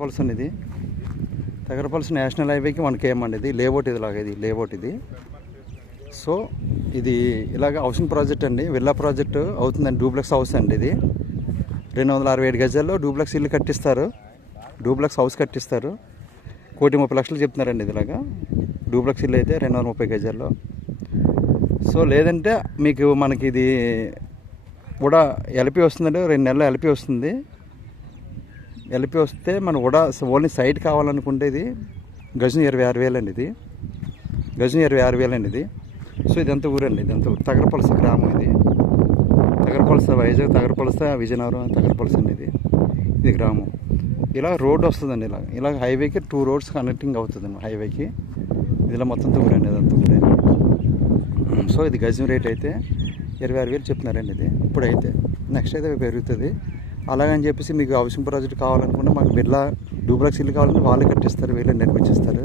తగరపల్స్ అనేది తగరపల్స్ నేషనల్ హైవేకి 1 km అండి. ఇది లేఅవుట్, ఇది లేఅవుట్ ఇది. సో ఇది ఇలాగ హౌసింగ్ ప్రాజెక్ట్ అండి, విల్లా ప్రాజెక్టు అవుతుందండి. డూప్లెక్స్ హౌస్ అండి ఇది. 267 గజాల్లో డూప్లెక్స్ ఇల్లు కట్టిస్తారు, డూప్లెక్స్ హౌస్ కట్టిస్తారు. 1,30,00,000 చెప్తున్నారండి ఇది. ఇలాగా డూప్లెక్స్ ఇల్లు అయితే 230 గజాల్లో. సో లేదంటే మీకు మనకి ఇది కూడా ఎల్పి వస్తుందండి, 2 నెలలు ఎల్పి వస్తుంది. ఎల్పి వస్తే మన కూడా ఓన్లీ సైట్ కావాలనుకుంటే ఇది గజం 26,000 అండి. ఇది గజం 26,000 అండి ఇది. సో ఇదంతా ఊరండి, ఇదంతా ఊరు. తగరపలస గ్రామం ఇది. తగరపలస వైజాగ్, తగరపలస విజయనగరం, తగరపలస అండి ఇది గ్రామం. ఇలా రోడ్ వస్తుందండి, ఇలా హైవేకి 2 roads కనెక్టింగ్ అవుతుందండి హైవేకి. ఇదిలా మొత్తం ఊరండి, అదంతా ఊరే. సో ఇది గజం రేట్ అయితే 26,000 చెప్తున్నారండి ఇది ఇప్పుడైతే. నెక్స్ట్ అయితే పెరుగుతుంది. అలాగని చెప్పేసి మీకు హౌసింగ్ ప్రాజెక్ట్ కావాలనుకుంటే మాకు బిర్లా డూప్లెక్స్ ఇల్లు కావాలంటే వాళ్ళే కట్టిస్తారు, వీళ్ళే నిర్మించిస్తారు.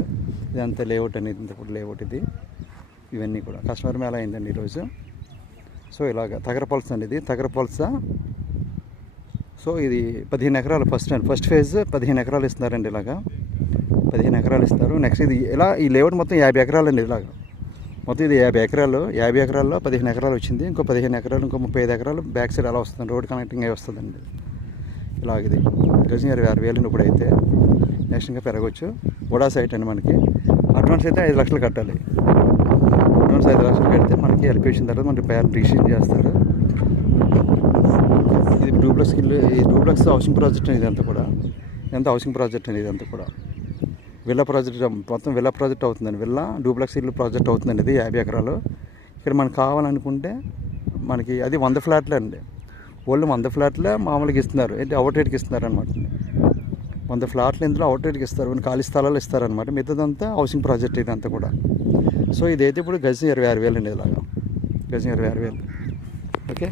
ఇదంతా లేఅవుట్ అనేది, ఇంతప్పుడు లేఅవుట్ ఇది. ఇవన్నీ కూడా కస్టమర్ మేళ అయిందండి ఈరోజు. సో ఇలాగ తగరపల్స అండి ఇది, తగరపల్స. సో ఇది 15 ఎకరాలు ఫస్ట్ ఫేజ్ 15 ఎకరాలు ఇస్తున్నారండి. ఇలాగా 15 ఎకరాలు ఇస్తారు. నెక్స్ట్ ఇది ఇలా ఈ లేఅవుట్ మొత్తం 50 ఎకరాలు అండి. ఇలాగ మొత్తం ఇది 50 ఎకరాలు. 50 ఎకరాల్లో 15 ఎకరాలు వచ్చింది. ఇంకో 15 ఎకరాలు, ఇంకో 35 ఎకరాలు బ్యాక్ సైడ్ అలా వస్తుంది, రోడ్ కనెక్టింగ్ అయి వస్తుందండి. ఇలాగ ఇది గజం 26,000 ఇప్పుడైతే. నెక్స్ట్ ఇంకా పెరగవచ్చు. బుడా సైట్ అండి. మనకి అడ్వాన్స్ అయితే 5 లక్షలు కట్టాలి. అడ్వాన్స్ 5 లక్షలు కడితే మనకి ఎల్పి వచ్చిన తర్వాత మనకి పేరెంట్ రిజిస్ట్రేషన్ చేస్తారు. ఇది డూప్లెక్స్ ఇల్లు, ఈ డూప్లెక్స్ హౌసింగ్ ప్రాజెక్ట్ అనేది ఇదంతా కూడా. ఇదంతా హౌసింగ్ ప్రాజెక్ట్ అనేది ఇదంతా కూడా. విల్లా ప్రాజెక్ట్ మొత్తం విల్లా ప్రాజెక్ట్ అవుతుందండి. విల్లా డూప్లెక్స్ ఇల్లు ప్రాజెక్ట్ అవుతుందండి. ఇది 50 ఎకరాలు. ఇక్కడ మనకు కావాలనుకుంటే మనకి అది 100 ఫ్లాట్లే అండి. ఓన్లీ 100 ఫ్లాట్లే మామూలుగా ఇస్తున్నారు, ఏంటి అవుట్ రేట్కి ఇస్తున్నారు అనమాట. 100 ఫ్లాట్లు ఇందులో అవుట్ రేట్కి ఇస్తారు, ఖాళీ స్థలాలు ఇస్తారనమాట. మిగతాదంతా హౌసింగ్ ప్రాజెక్ట్ ఇదంతా కూడా. సో ఇదైతే ఇప్పుడు గజం 26,000 అండి. ఇలాగా గజం 26,000. ఓకే.